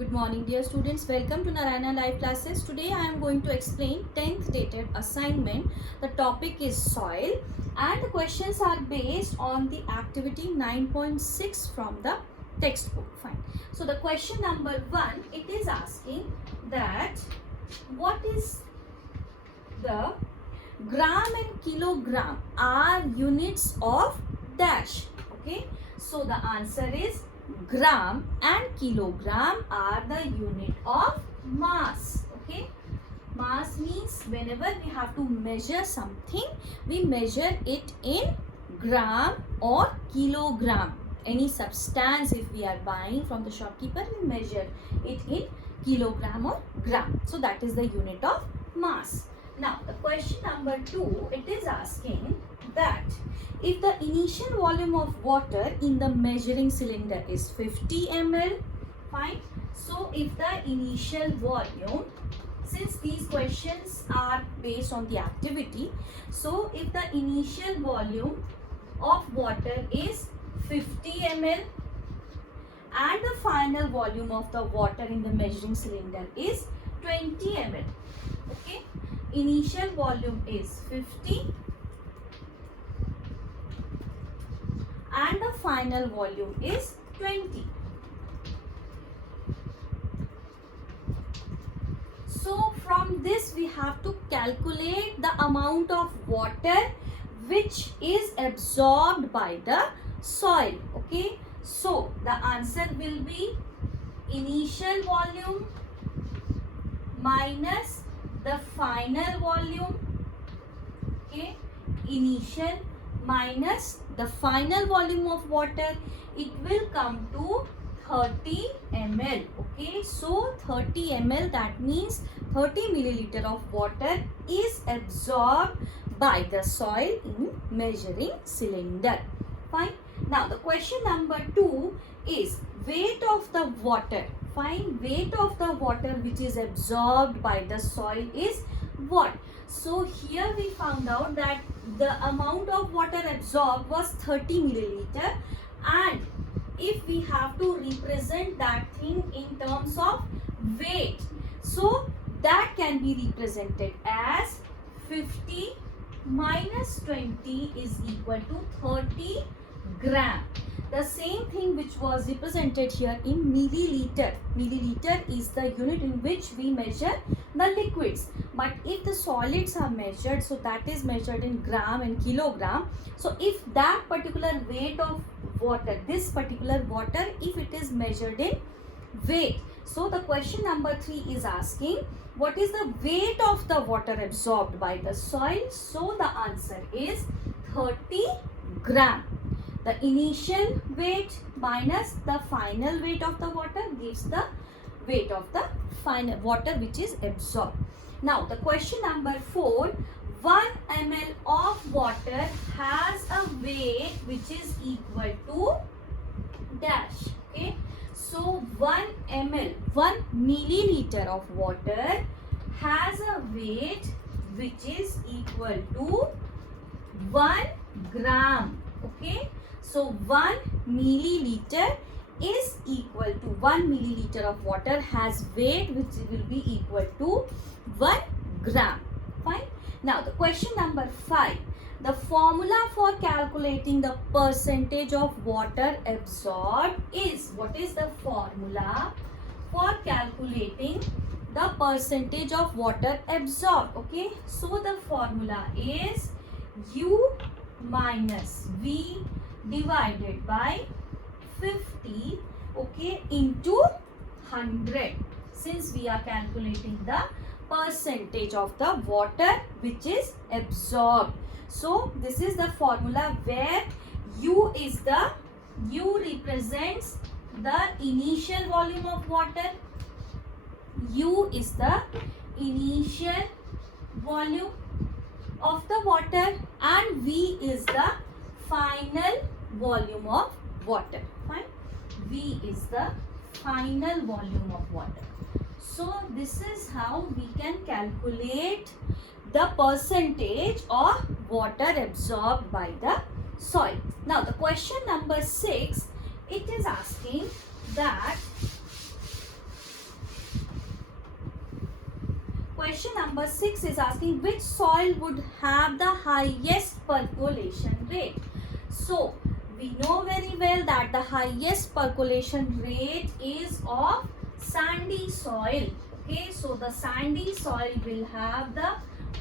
Good morning dear students, welcome to Narayana Live Classes. Today I am going to explain 10th dated assignment. The topic is soil and the questions are based on the activity 9.6 from the textbook. Fine. So the question number 1, it is asking that what is the gram and kilogram are units of dash. Okay. So the answer is gram and kilogram are the unit of mass. Okay, mass means whenever we have to measure something, we measure it in gram or kilogram. Any substance, if we are buying from the shopkeeper, we measure it in kilogram or gram. So that is the unit of mass. Now the question number 2, it is asking that if the initial volume of water in the measuring cylinder is 50 ml, fine. So if the initial volume, since these questions are based on the activity, so if the initial volume of water is 50 ml and the final volume of the water in the measuring cylinder is 20 ml, okay, initial volume is 50 and the final volume is 20. So from this we have to calculate the amount of water which is absorbed by the soil. Okay, so the answer will be initial volume minus the final volume. Okay, initial minus the final volume of water, it will come to 30 ml. Okay, so 30 ml, that means 30 milliliter of water is absorbed by the soil in measuring cylinder. Fine. Now the question number 2 is weight of the water. Fine, weight of the water which is absorbed by the soil is what? So here we found out that the amount of water absorbed was 30 milliliter, and if we have to represent that thing in terms of weight, so that can be represented as 50 minus 20 is equal to 30 gram. The same thing which was represented here in milliliter. Milliliter is the unit in which we measure the liquids. But if the solids are measured, so that is measured in gram and kilogram. So if that particular weight of water, this particular water, if it is measured in weight. So the question number 3 is asking what is the weight of the water absorbed by the soil. So the answer is 30 gram. The initial weight minus the final weight of the water gives the weight of the final water which is absorbed. Now the question number 4, 1 ml of water has a weight which is equal to dash. Okay, so 1 ml, 1 milliliter of water has a weight which is equal to 1 gram. Okay, so 1 milliliter is equal to 1 milliliter of water has weight which will be equal to 1 gram. Fine. Now the question number 5. The formula for calculating the percentage of water absorbed is, what is the formula for calculating the percentage of water absorbed? Okay, so the formula is U minus V divided by 50, okay, into 100, since we are calculating the percentage of the water which is absorbed. So this is the formula where U represents the initial volume of water, U is the initial volume of the water, and V is the final volume of water. Fine, V is the final volume of water. So this is how we can calculate the percentage of water absorbed by the soil. Now the question number 6, it is asking that question number 6 is asking which soil would have the highest percolation rate. So we know very well that the highest percolation rate is of sandy soil. Okay, so the sandy soil will have the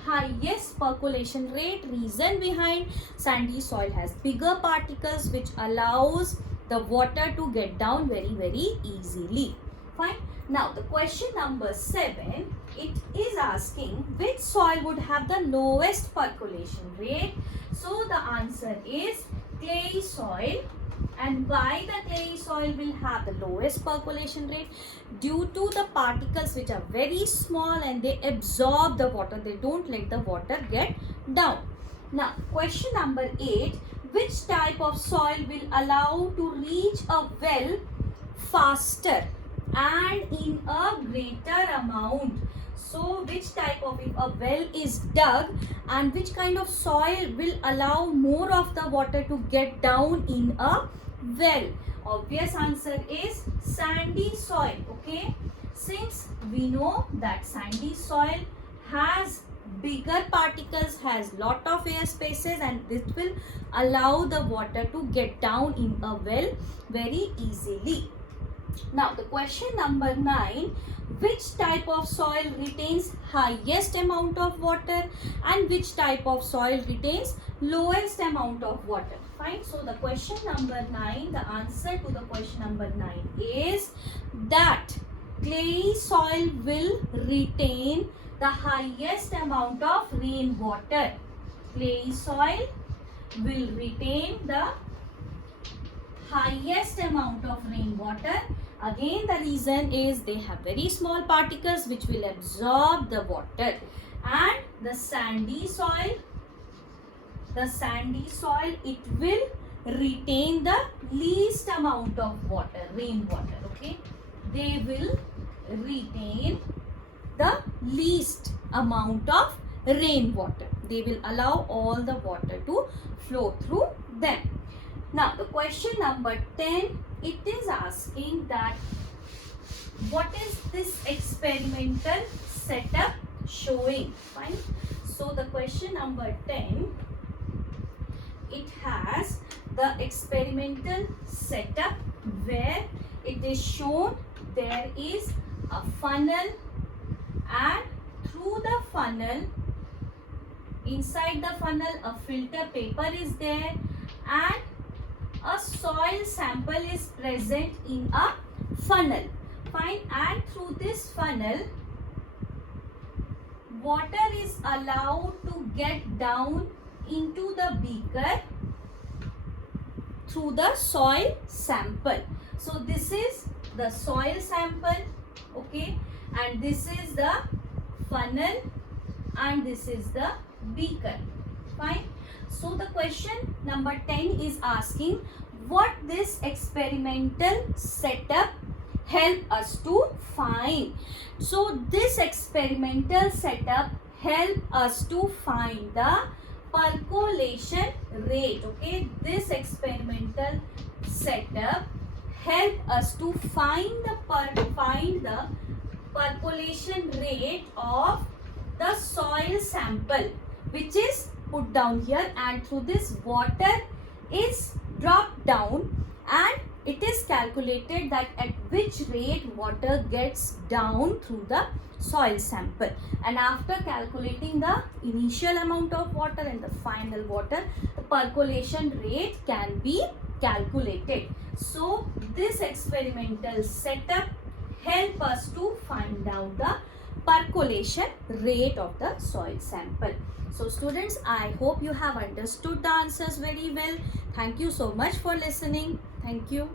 highest percolation rate. Reason behind, sandy soil has bigger particles which allows the water to get down very easily. Fine. Now the question number 7, it is asking which soil would have the lowest percolation rate. So the answer is clay soil. And why the clay soil will have the lowest percolation rate? Due to the particles which are very small and they absorb the water. They don't let the water get down. Now question number 8, which type of soil will allow to reach a well faster and in a greater amount? So which type of, if a well is dug, and which kind of soil will allow more of the water to get down in a well? Obvious answer is sandy soil. Okay, since we know that sandy soil has bigger particles, has lot of air spaces, and this will allow the water to get down in a well very easily. Now the question number 9, which type of soil retains highest amount of water and which type of soil retains lowest amount of water? Fine. So the question number 9, the answer to the question number 9 is that clay soil will retain the highest amount of rainwater. Clay soil will retain the highest amount of rainwater. Again, the reason is they have very small particles which will absorb the water. And the sandy soil, it will retain the least amount of water, rainwater. Okay, they will retain the least amount of rainwater. They will allow all the water to flow through them. Now the question number 10, it is asking that what is this experimental setup showing? Fine. So the question number 10, it has the experimental setup where it is shown there is a funnel, and through the funnel, inside the funnel a filter paper is there, and a soil sample is present in a funnel. Fine. And through this funnel, water is allowed to get down into the beaker through the soil sample. So this is the soil sample. Okay, and this is the funnel and this is the beaker. Fine. So the question number 10 is asking what this experimental setup help us to find. So this experimental setup help us to find the percolation rate. Okay, this experimental setup help us to find the percolation rate of the soil sample which is put down here, and through this water is dropped down, and it is calculated that at which rate water gets down through the soil sample. And after calculating the initial amount of water and the final water, the percolation rate can be calculated. So this experimental setup help us to find out the percolation rate of the soil sample. So students, I hope you have understood the answers very well. Thank you so much for listening. Thank you.